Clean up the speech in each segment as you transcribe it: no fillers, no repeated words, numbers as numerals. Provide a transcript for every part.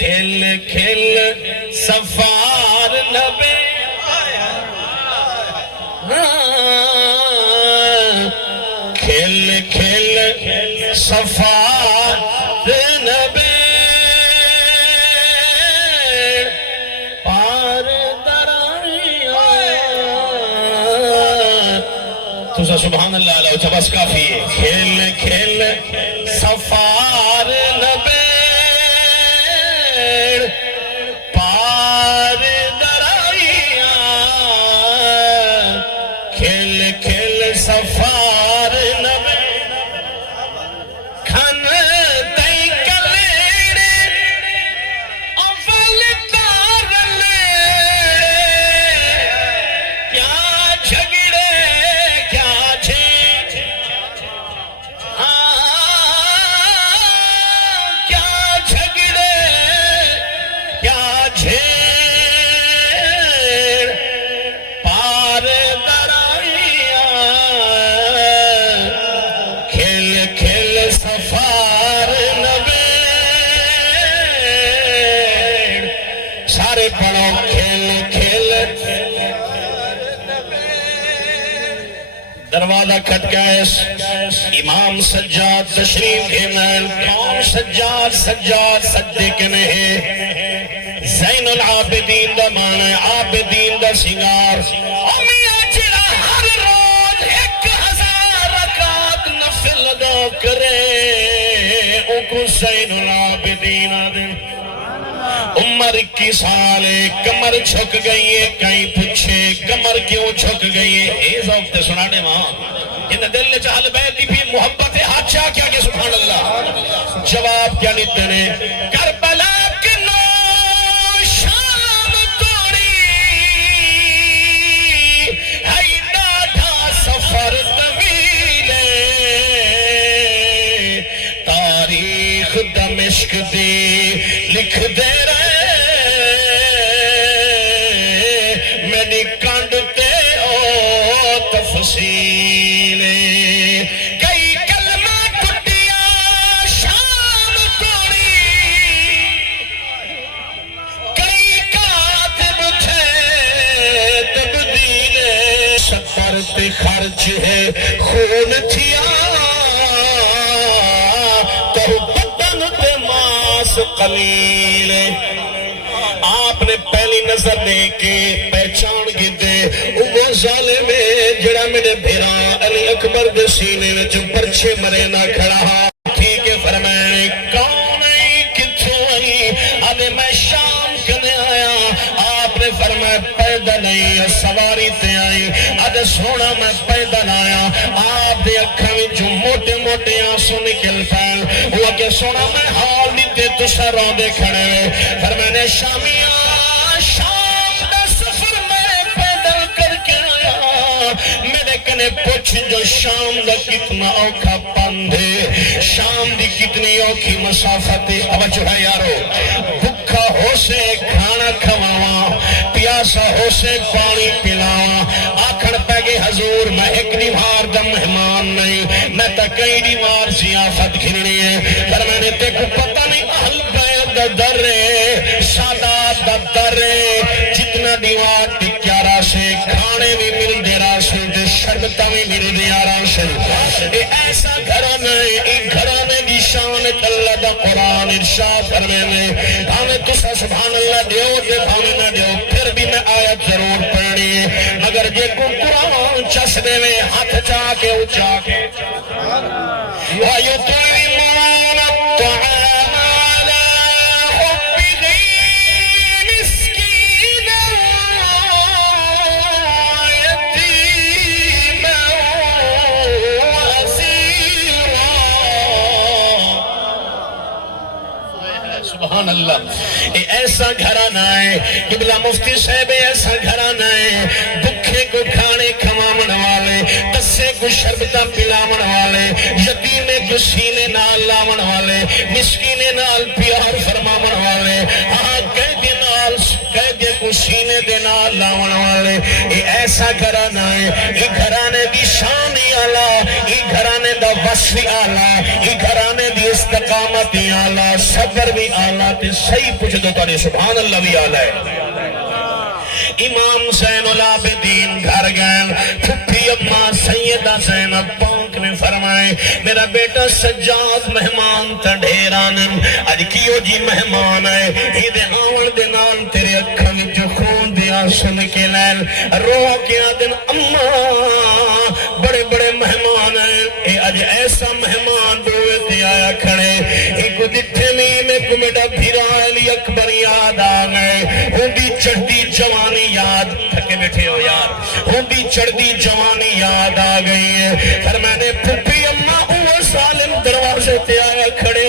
کھل کھل سفار نبے کھل کھل سفار نبے سبحان اللہ علیہ وسلم بس کافی ہے کھیل کھیل سفار نبیڑ پار درائیاں کھیل کھیل سفار نبیڑ کھن تئی کلیڑ اول تار لیڑ کیا جھگڑے دروازہ کھٹ گئے امام سجاد تشریف کے مین کون سجاد سجاد صدق نہیں زین العابدین دا معنی عابدین دا سنگار امیہ جڑا ہر روز 1000 رکعت نفل ادا کرے ان کو زین العابدین دن عمر 21 سال ہے کمر چھک گئی ہے کہیں پوچھے کمر کیوں چھک گئی ہے اے ذوق تے سنانے ماں جن دل نے چاہل بیت دی بھی محبت ہے ہاتھ چاہ کیا کہ سبحان اللہ جواب کیا نہیں دینے کربلا کے نو شام توڑی ہے ڈاڈھا سفر طویل تاریخ دمشق دی لکھ دے کئی کلمہ ٹٹیا شام کوڑی کئی کاتب تھے تبدیل سفر تے خرچ ہے خون تھیا تو بدن تے ماس قلیل آپ نے پہلی نظر دے کے پہچان کی دے وہ ظالم ہے جڑا میرے بھیرا علی اکبر دے سینے میں جو پرچے مرے نہ کھڑا ٹھیک ہے فرمائے کون آئی کتھوں آئی ابھی میں شام کنے آیا آپ نے فرمایا پیدل آئی سواری تے آئی ادھے سونا میں پیدل آیا آپ دے اکھا میں جو موٹے موٹے آنسو نکل پائے وہ کہ سونا میں حال دیتے تو سروں دے کھڑے فرمانے شامیاں میرے کنے پوچھ جو شام دا کتنا اوکھا پندے شام دی کتنی اوکھی مسافت اوجہ ہے یارو بھکھا ہو سے کھانا کھواواں پیاسا ہو سے پانی پلاواں آکھڑ پہ گئے حضور میں ایک دیوار دا مہمان نہیں میں تا کئی دیوار ضیافت گھننی ہے پر میں نے تے کو پتہ نہیں اہل بیت دا در ہے سادات دا در ہے جتنا دیوار ٹکیارا سے کھانے بھی مل دے راسے دے شربتہ بھی مل دے آراسے اے ایسا گھرانے ایک گھرانے دی شان اللہ دا قرآن ارشاد فرمینے ہمیں تسا سبحان اللہ دیو دے ہمیں نہ دیو پھر بھی میں آیت ضرور پڑھنی ہے مگر جے کو قرآن چس دے میں ہاتھ چاہ کے اچھا کے وَيُطْعِمُونَ الطَّعَامَ عَلَىٰ حُبِّهِ مِسْكِينًا وَيَتِيمًا وَأَسِيرًا سبحان اللہ اے ایسا گھرانہ ہے قبلہ مفتی صاحب ایسا گھرانہ ہے بکھے کو کھانے کھمامن والے تسے کو شربتہ پلامن والے یتیمے کو سینے نال لامن والے مسکینے نال پیار فرمامن والے قیدی نال قیدی کو سینے دے نال لامن والے یہ ایسا گھرانہ ہے یہ گھرانے دی شانی آلہ یہ گھرانے دا وصفی آلہ یہ گھرانے دی استقامت ہی آلہ، صبر بھی آلہ، تے صحیح پوچھ دو تانے سبحان اللہ بھی آلہ ہے۔ امام زین العابدین گھر گئے، پھپھی اماں سیدہ زینب پاک نے فرمائے میرا بیٹا سجاد مہمان تا ڈھیرانن، اج کیو جی مہمان ہے، ایدے آون دے نال تیرے اکھاں وچ خون دیا سن کے لیل رو کے آدن اماں بڑے بڑے مہمان ہیں، اے اج ایسا مہمان دوئے تے آیا کھڑے، ایک دٹھے میں کو میڈا بھیرا علی اکبر یاد آگئے، ہوندی چڑھتی جوانی یاد، تھکے بیٹھے ہو یار، ہوندی چڑھتی جوانی یاد آگئی ہے، پھر میں نے پھپی اماں اوہ سالم دروازے تے آیا کھڑے،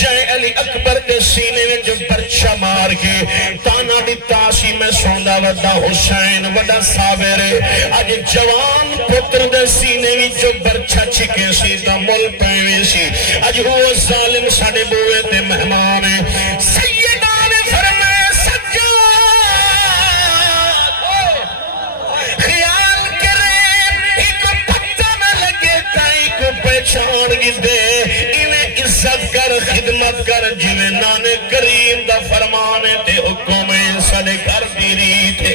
جائے علی اکبر دے سینے میں جو برچہ مار کے تانا دیتا سی میں سوندہ وڈا حسین وڈا صابر، آج جوان پتر دے سینے میں جو برچہ چھکے سی تا مل پہوے سی، آج وہ ظالم ساڑے بوئے تے مہمان ہے، سیدہ نے فرمائے سجاد خیال کرے ایک پتہ نہ لگے تائی کو پہچان گی دے، انہیں عزت کر خدمت کر جنہیں نانے کریم دا فرمانے تے حکم صدے کر دیری تھے،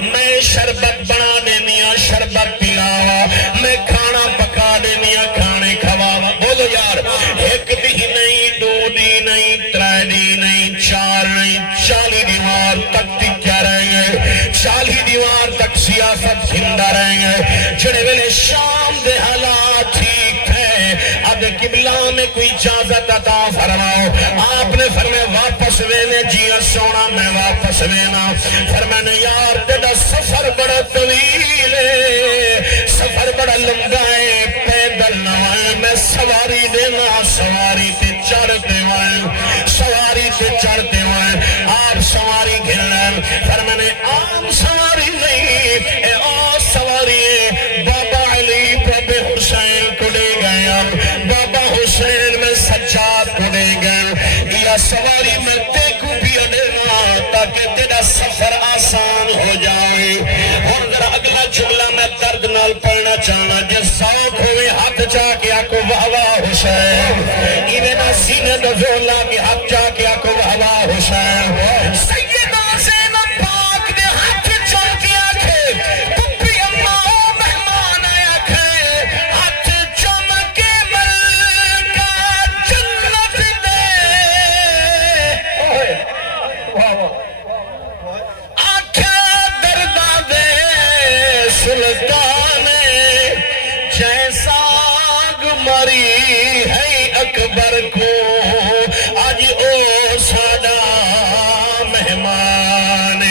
میں شربت بنا دینیا شربت پلاوا، میں کھانا پکا دینیا کھانے کھواوا، بولو یار ایک دی نہیں دو دی نہیں ترائے دی نہیں چار نہیں 40 دیوار تک ٹکیا رہیں گے، 40 دیوار تک سیاست زندہ رہیں گے، جڑے ویلے شام دے حالات ٹھیک تھے، اب قبلہ میں کوئی اجازت عطا فرماؤ، آپ نے فرمائے واپس وینے جیا سونا میں واپس وینا، فرمائے یار تیرا سفر بڑا طویل ہے، سفر بڑا لمبا ہے، پیدل نہ آئے میں سواری دینا، سواری تے چڑھتے ہوئے، سواری تے چڑھتے ہوئے، آپ سواری گھلن، فرمائے عام سواری نہیں، اے آ سواری ہے، بابا علی بابا حسین کو لے گیا، بابا حسین میں سجاد کو لے گئے، یا سواری میں دیکھوں بھی اڈینا تاکہ تیرا سفر آسان ہو جائے، اور ذرا اگلا جملہ میں درد نال پڑھنا چاہنا، جس ساتھ ہوئے ہاتھ جا کے آکو واہ واہ حسین، ایویں نہ سینے دفولا کے ہاتھ جا کے آکو واہ واہ حسین، سیدہ زینب پاک نے ہاتھ چوکی آکھے، پپی اماں مہمان آیا کھے، ہاتھ چمکے ملکہ جنت دے، آنکھیں دردہ دے سلطان جیسا گماری ہے اکبر کو، آج او سادا مہمان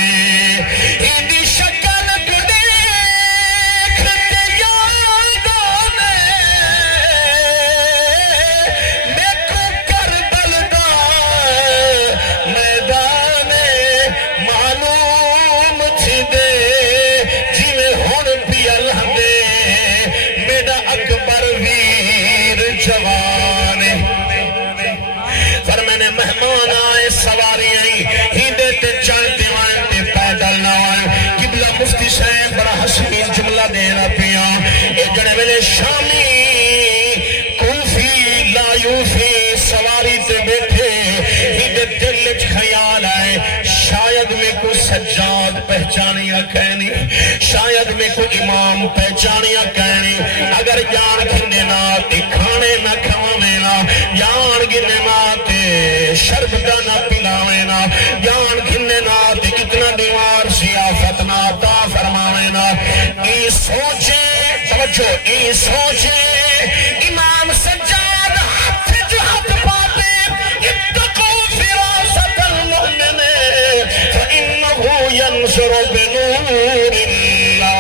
ہندی شکل کو دیکھتے یادوں نے میں کو کربل دا میدان معلوم تھی دے جیویں ہون بھی اللہ دے میرا اکبر ویر جوان، پر میں نے مہمان آئے سواری آئی ہندے تے چلتے وائیں تے پیدل نہ آئیں، قبلہ مفتی صاحب بڑا حسین جملہ دینا پیا، اے جڑے ویلے شامی کوفی لا یوفی سواری تے بیٹھے ہندے دل چ خیال آئے شاید میں کو سجاد پہچانیا کہنی، شاید میں کو امام پہچانیا کہنی، اگر جان گھنے نہ تے کھانے نہ کھواوینا، جان گھنے نہ تے شربتہ نہ پلاوینا، جان گھنے نہ تے اتنا دیوار سیافت نہ عطا فرماوینا، ای سوچے توجہ ای سوچے امام سجاد ہاتھ جو ہاتھ پاتے اتقوا فراست المؤمن فإنه ينصر بنور اللہ،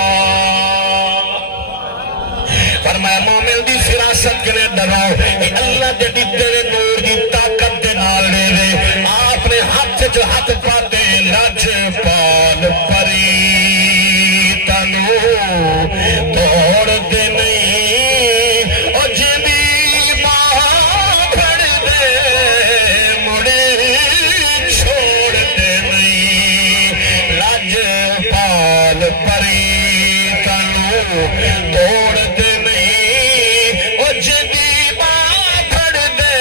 فرمایا مومن دی فراست کے لئے ڈراؤ، اے اللہ دے دیتے نور دی طاقت دے نال لے لے، آپ نے ہاتھ جو ہاتھ پاتے لج پال پری تنو توڑ دے نہیں، او جنی ماں پھڑ دے مڑے چھوڑ دے نہیں، لج پال پری تنو توڑ دے نہیں، او جنی ماں پھڑ دے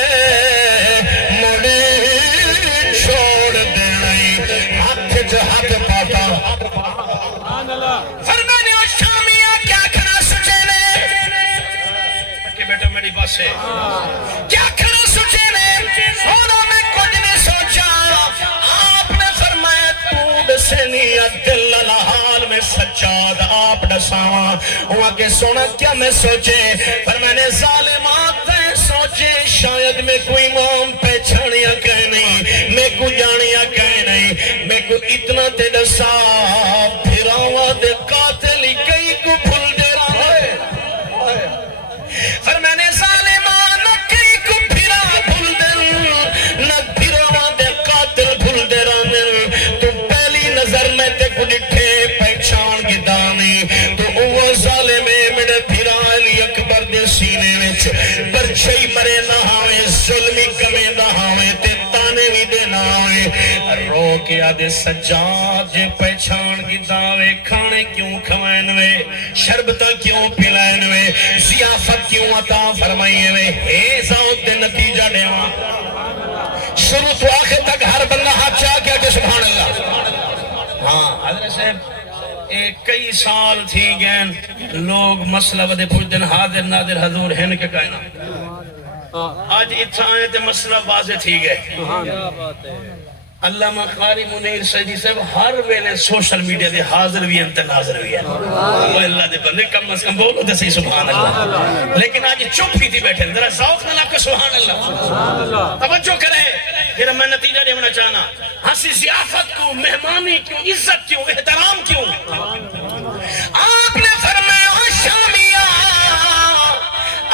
پاسے کیا کھڑا سوچے نے سونا میں کچھ نہیں سوچا آپ نے فرمایا تو بسنیت دل الحال میں سجاد آپ ڈساواں ہوا کہ سونا کیا میں سوچے پر میں نے ظالمات دے سوچے شاید میں کوئی امام پہچانیا کہہ نہیں میں کو جانیا کہہ نہیں میں کو اتنا تے ڈسا پھراواں دے قاتل کئی کو بھول دے رہا ہے پر میں نے ظالمان کئی کو پھرا بھول دے نہ پھراواں دے قاتل بھول دے رہا تو پہلی نظر میں تے کو ڈٹھے پہچان کی دانی تو وہ ظالم میرے پھرا علی اکبر دے سینے وچ برچھئی مرے نہ ہوئے ظلمی کمے نہ ہوئے تے تانے بھی دے نہ ہوئے رو کے آدھے سجاد جے پہچان کی داوے کھانے کیوں کھوائن وے شربتہ کیوں پلائن وے ضیافت کیوں عطا فرمائیے وے اے ذات دے نتیجہ دے وہاں شروع تو آخر تک ہر بندہ ہاتھ چاہ کیا کہ سبحان اللہ ہاں حضرت صاحب کئی سال تھی گئے لوگ مسئلہ ودے پوچھ دن حاضر نادر حضور ہن کے کائنا آج اتھا آئے تے مسئلہ واضح تھی گئے علامہ قاری منیر سیدی صاحب ہر ویلے سوشل میڈیا دے حاضر بھی ہیں ناظر بھی ہیں وہ اللہ دے بندے کم از کم بولو دے صحیح سبحان اللہ لیکن آج چپ ہی تھی بیٹھے ذرا ذوق میں آپ کو سبحان اللہ توجہ کریں پھر میں نتیجہ دینا چاہنا ہنسی ضیافت کیوں مہمانی کیوں عزت کیوں احترام کیوں آپ نے فرمایا شامیہ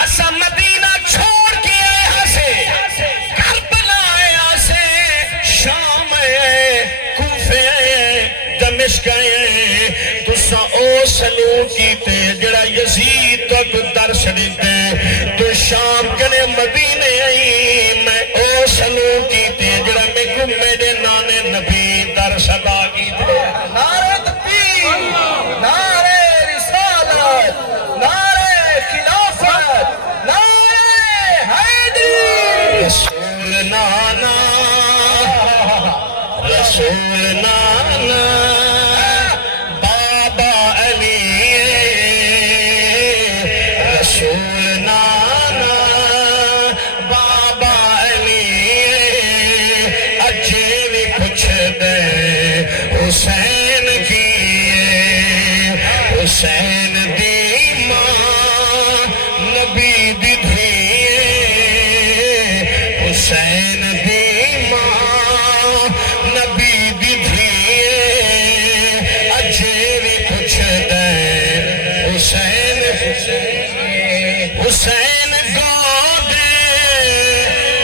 اسا مدینہ چھوڑ کے آیا سے کربلا آیا سے شام کوفے دمشق تو سا او سلوک کیتے جڑا یزید تو درس دیتے تو شام کنے مدینے آئی میں او سلوک کیتے جڑا میں کو میرے نانے نبی درس ادا کیتے نعرہ تکبیر نعرہ رسالت نعرہ خلافت نعرہ حیدری رسول نانا رسول نانا بابا علی رسول نانا بابا علی اجے بھی پوچھ دے حسین کی حسین دی ماں نبی دی دھی حسین دی ماں نبی دی دھی اجے بھی پوچھ دے حسین حسین گو دے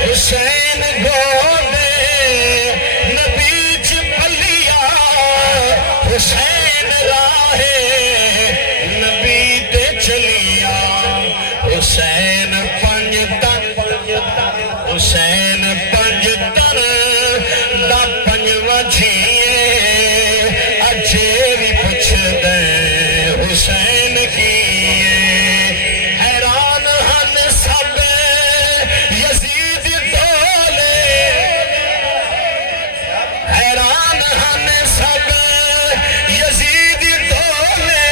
حسین گو دے نبی چپلیا حسین راہ نبی دے چلیا حسین پنج تن حسین پنج تن دا پنجواں جھیے اجے بھی پوچھ دے حسین کی حیران ہن سب یزید دولے حیران ہن سب یزید دولے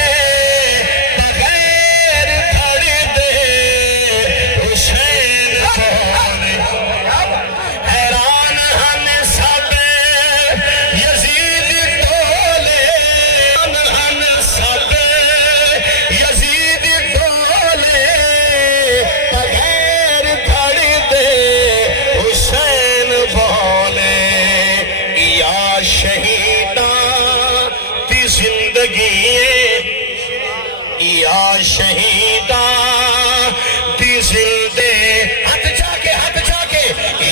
بغیر دھڑ دے حسین کھولے حیران ہن سب یزید دولے ہن سب یزید دولے بغیر دھڑ دے حسین بولے یا شہیداں دی زندگی یا شہیداں دی زندے ہاتھ چاہ کے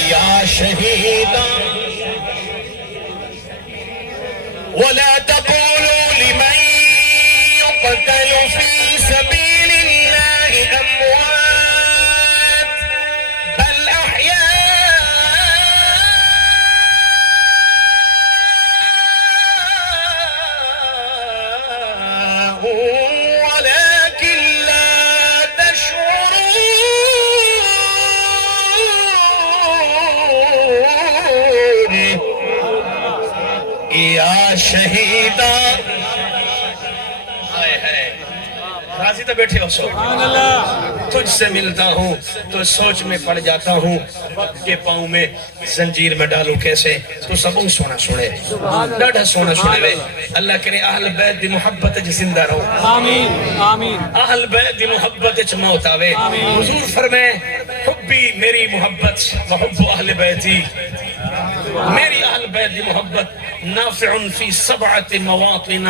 یا شہیداں ولا تقولوا لمن يقتل في سبيل الله أموات بل أحياء ولكن لا تشعرون یا شہیدہ راضی تو بیٹھے ہو سو تجھ سے ملتا ہوں تو سوچ میں پڑ جاتا ہوں وقت کے پاؤں میں زنجیر میں ڈالوں کیسے تو سبوں سونا سنے ڈاڑھا سونا سنے وے اللہ کرے اہل بیت دی محبت جی زندہ رہو آمین آمین اہل بیت دی محبت چ موت آوے حضور فرمائے حبی میری محبت محب اہل بیتی میری اہل بیت دی محبت نافع فی سبعت مواطن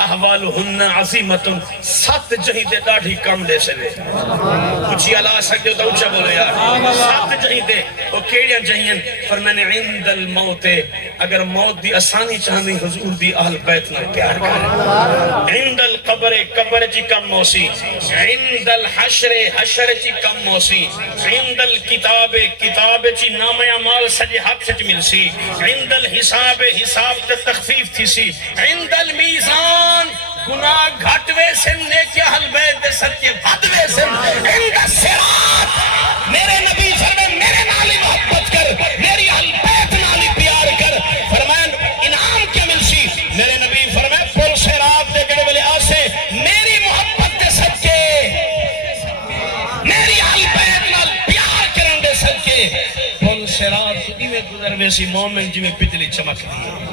احوالہن عظیمت 7 جہیں دے ڈاڑھی کم دے سے وے کچھ علا سکتے ہو تو اچھا بولو یار 7 جہیں دے وہ کیڑیاں جہیں فرمانے عند الموت اگر موت دی آسانی چاہنی حضور دی اہل بیت نہ پیار کرے عند القبر قبر چی کم موسی عند الحشر حشر چی کم موسی عند الکتاب کتاب چی نام اعمال سجے حق سچ ملسی عند الحساب حساب تے تخفیف تھی سی عند المیزان گناہ گھٹوے سن نیکی اہل بیت دے صدقے بدوے سن عند الصراط میرے نبی فرمائے میرے نالی محبت کر میری اہل بیت نالی پیار کر فرمائے انعام کیا ملسی میرے نبی فرمائے پل صراط دے گڑے والے آسے میری محبت دے صدقے میری اہل بیت نال پیار کرن دے صدقے پل صراط میں گزر ویسی مومن جی میں بجلی چمک دی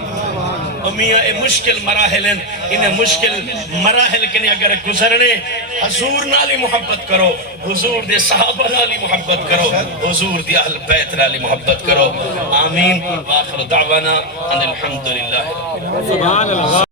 میاں اے مشکل مراحل ہیں انہیں مشکل مراحل کے اگر گزرنے حضور نالی محبت کرو حضور دے صحابہ نالی محبت کرو حضور دے اہل بیت نالی محبت کرو آمین وآخر دعوانا ان الحمدللہ سبحان اللہ